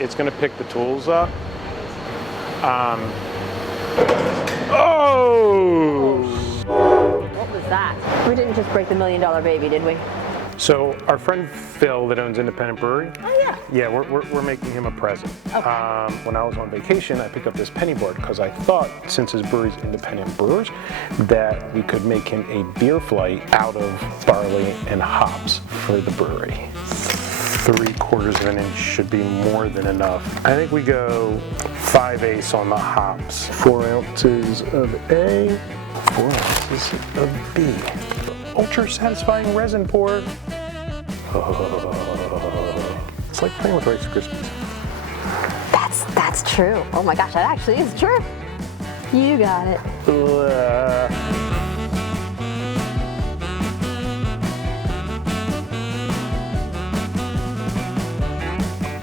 it's gonna pick the tools up. Oh! What was that? We didn't just break the $1 million baby, did we? So our friend Phil that owns Independent Brewery. Oh yeah. Yeah, we're making him a present. Okay. When I was on vacation, I picked up this penny board because I thought, since his brewery's independent brewers, that we could make him a beer flight out of barley and hops for the brewery. 3/4 of an inch should be more than enough. I think we go 5/8 on the hops. 4 ounces of A, 4 ounces of B. Ultra satisfying resin pour. Oh, it's like playing with Rice Krispies. That's true. Oh my gosh, that actually is true. You got it.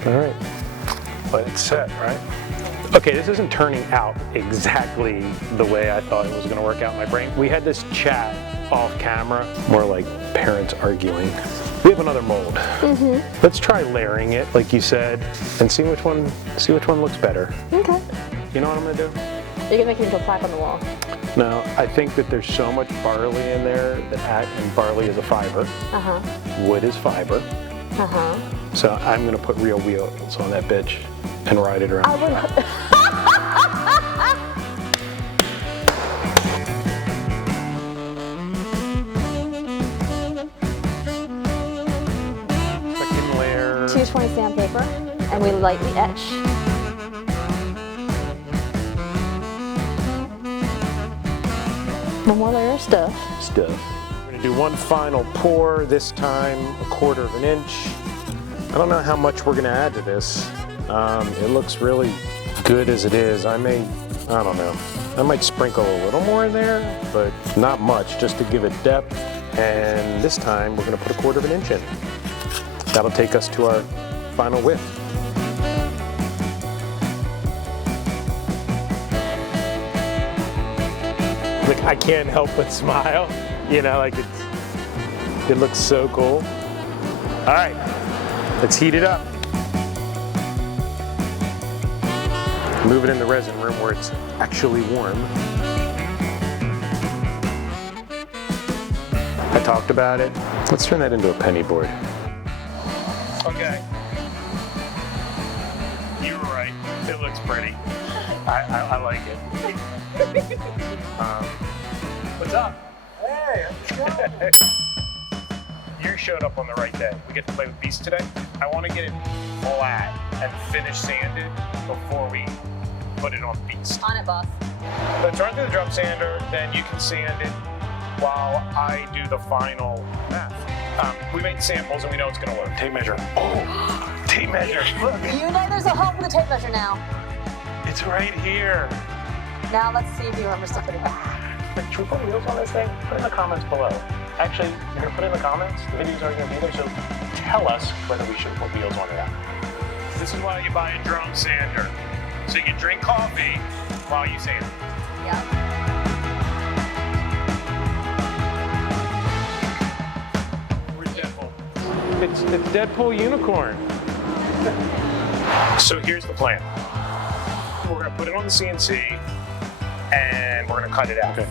All right, let it set, right? Okay, this isn't turning out exactly the way I thought it was gonna work out in my brain. We had this chat off camera, more like parents arguing. We have another mold. Let's try layering it, like you said, and see which one looks better. Okay. You know what I'm gonna do? You're gonna make it into a plaque on the wall. No, I think that there's so much barley in there and barley is a fiber. Wood is fiber. So I'm gonna put real wheels on that bitch and ride it around. I would. Second layer. 220 sandpaper, and we lightly etch. One more layer of stuff. We're gonna do one final pour, this time 1/4 of an inch. I don't know how much we're gonna add to this. It looks really good as it is. I don't know. I might sprinkle a little more in there, but not much, just to give it depth. And this time we're gonna put 1/4 of an inch in. That'll take us to our final width. Look, I can't help but smile. You know, like it looks so cool. All right, let's heat it up. Move it in the resin room where it's actually warm. I talked about it. Let's turn that into a penny board. Okay. You were right. It looks pretty. I like it. What's up? Hey, how's it going? You showed up on the right day. We get to play with Beast today. I want to get it flat and finish sanded before we put it on Beast. On it, boss. Let's run through the drum sander, then you can sand it while I do the final math. We made samples and we know it's going to work. Tape measure. Oh, tape measure. Look. You know there's a home for the tape measure now. It's right here. Now let's see if you remember to put it back. Should we put wheels on this thing? Put it in the comments below. Actually, you're going to put it in the comments. The videos are going to be there, so tell us whether we should put wheels on it out. This is why you buy a drum sander. So you can drink coffee while you sand. Yeah. Where's Deadpool? It's Deadpool Unicorn. So here's the plan. We're going to put it on the CNC and we're going to cut it out. Okay.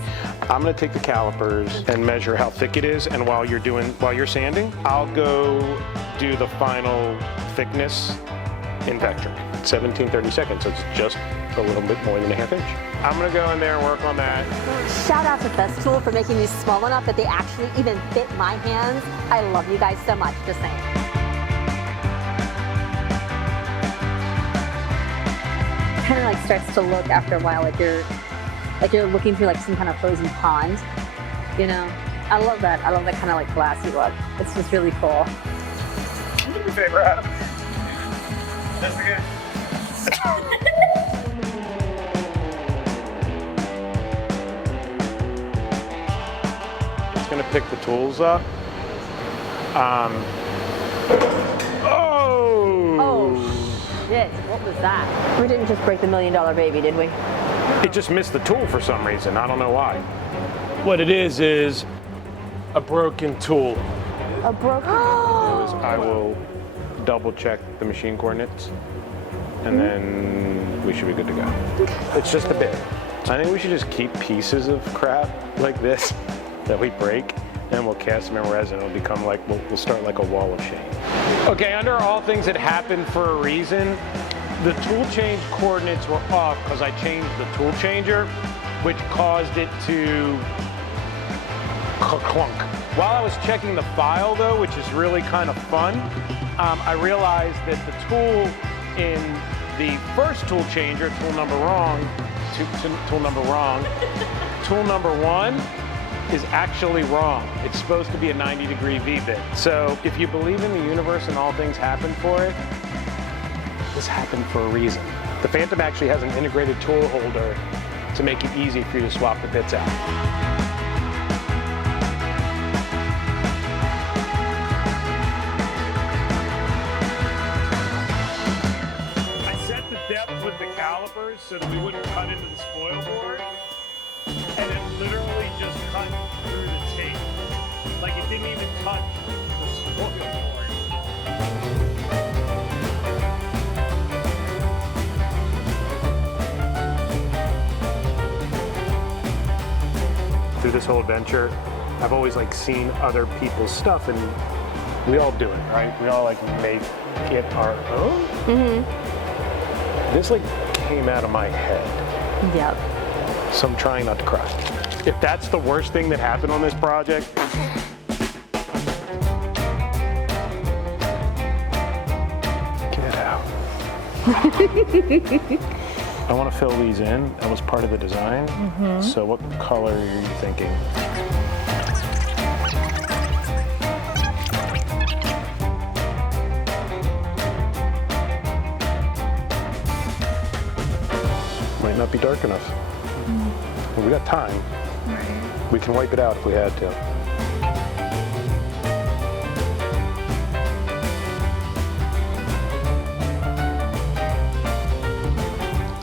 I'm going to take the calipers and measure how thick it is, and while you're sanding, I'll go do the final thickness in vector. 17-30 seconds, so it's just a little bit more than a ½ inch. I'm going to go in there and work on that. Shout out to Festool for making these small enough that they actually even fit my hands. I love you guys so much, just saying. Kind of like starts to look after a while like you're looking through like some kind of frozen pond, you know? I love that. I love that kind of like glassy look. It's just really cool. Can you do me a favor, Adam? That's okay. It's gonna pick the tools up. Oh shit, what was that? We didn't just break the $1 million baby, did we? It just missed the tool for some reason. I don't know why. What it is a broken tool. A broken I will double check the machine coordinates. and then we should be good to go. It's just a bit. I think we should just keep pieces of crap like this that we break, and we'll cast them in resin. It'll become like, we'll start like a wall of shame. Okay, under all things that happen for a reason, the tool change coordinates were off because I changed the tool changer, which caused it to clunk. While I was checking the file though, which is really kind of fun, I realized that the tool in the first tool changer, tool number one, is actually wrong. It's supposed to be a 90-degree V-bit. So if you believe in the universe and all things happen for it, this happened for a reason. The Phantom actually has an integrated tool holder to make it easy for you to swap the bits out. I set the depth with the calipers so that we wouldn't cut into the spoil board, and it literally just cut through the tape. Like it didn't even touch the spoil board. Through this whole adventure, I've always like seen other people's stuff, and we all do it, right? We all like make it our own. Mm-hmm. This like came out of my head. Yep. So I'm trying not to cry. If that's the worst thing that happened on this project, get it out. I want to fill these in. That was part of the design. Mm-hmm. So what color are you thinking? Might not be dark enough. Well, we got time. Right. We can wipe it out if we had to.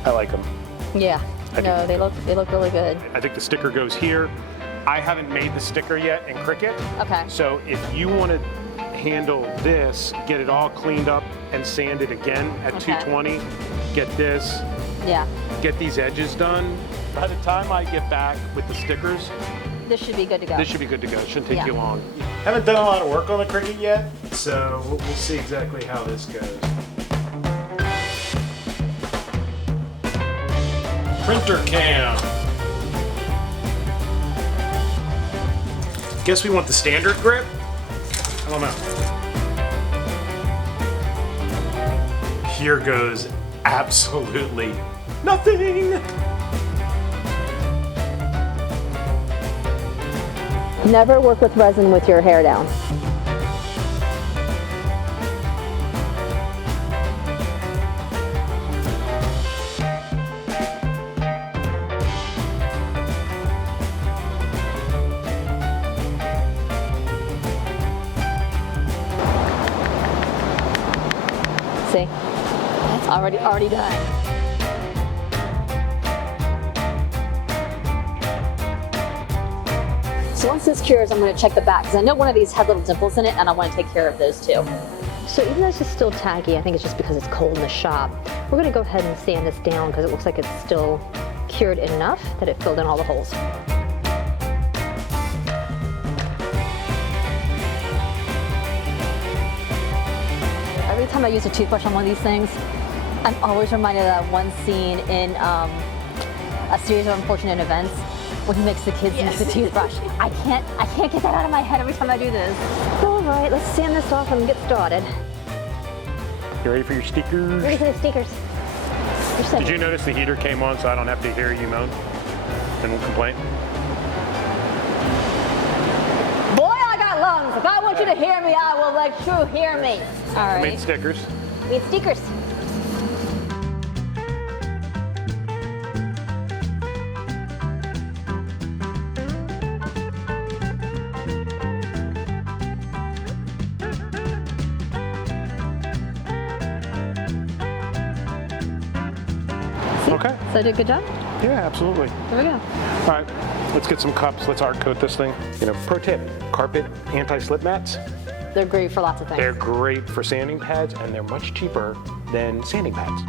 I like them. Yeah. No, they look really good. I think the sticker goes here. I haven't made the sticker yet in Cricut. Okay. So if you want to handle this, get it all cleaned up and sand it again at 220, get this. Yeah. Get these edges done. By the time I get back with the stickers, this should be good to go. This should be good to go. It shouldn't take you long. Haven't done a lot of work on the Cricut yet, so we'll see exactly how this goes. Printer cam. Guess we want the standard grip? I don't know. Here goes absolutely nothing. Never work with resin with your hair down. See? That's already done. So once this cures, I'm going to check the back because I know one of these had little dimples in it, and I want to take care of those too. So even though it's just still tacky, I think it's just because it's cold in the shop. We're going to go ahead and sand this down because it looks like it's still cured enough that it filled in all the holes. Every time I use a toothbrush on one of these things, I'm always reminded of that one scene in a series of unfortunate events when he makes the kids use the toothbrush. I can't get that out of my head every time I do this. All right, let's sand this off and get started. You ready for your stickers? Ready for the stickers. Did you notice the heater came on so I don't have to hear you moan and complain? Boy, I got lungs. If I want you to hear me, I will let you hear me. All right. I made stickers. We had stickers. Okay. So I did a good job? Yeah, absolutely. There we go. All right, let's get some cups. Let's art coat this thing. You know, pro tip, carpet anti-slip mats. They're great for lots of things. They're great for sanding pads, and they're much cheaper than sanding pads.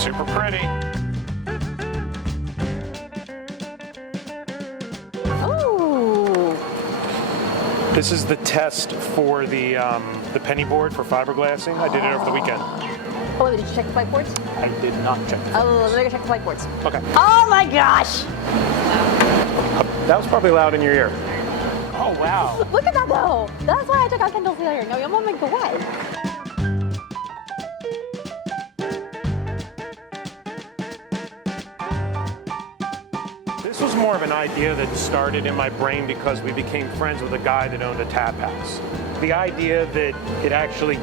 Super pretty. Oh. This is the test for the penny board for fiberglassing. I did it over the weekend. Oh, wait, did you check the whiteboards? I did not check. Oh, let me go check the whiteboards. Okay. Oh my gosh! That was probably loud in your ear. Oh, wow. Look at that though. That's why I took out Kendall's ear. No, I'm gonna go away. This was more of an idea that started in my brain because we became friends with a guy that owned a tap house. The idea that it actually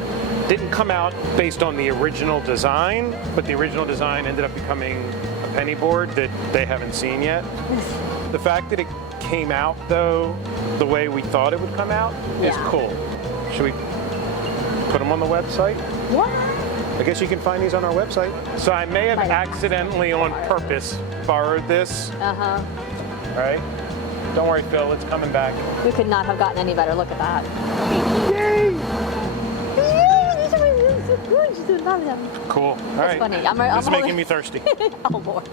didn't come out based on the original design, but the original design ended up becoming a penny board that they haven't seen yet. The fact that it came out though the way we thought it would come out is cool. Should we put them on the website? What? I guess you can find these on our website. So I may have accidentally on purpose borrowed this. Uh-huh. All right? Don't worry, Phil, it's coming back. We could not have gotten any better. Look at that. Yay! Yay! These are so good. You love them. Cool. All right. Funny. This is making me thirsty. Oh, Lord.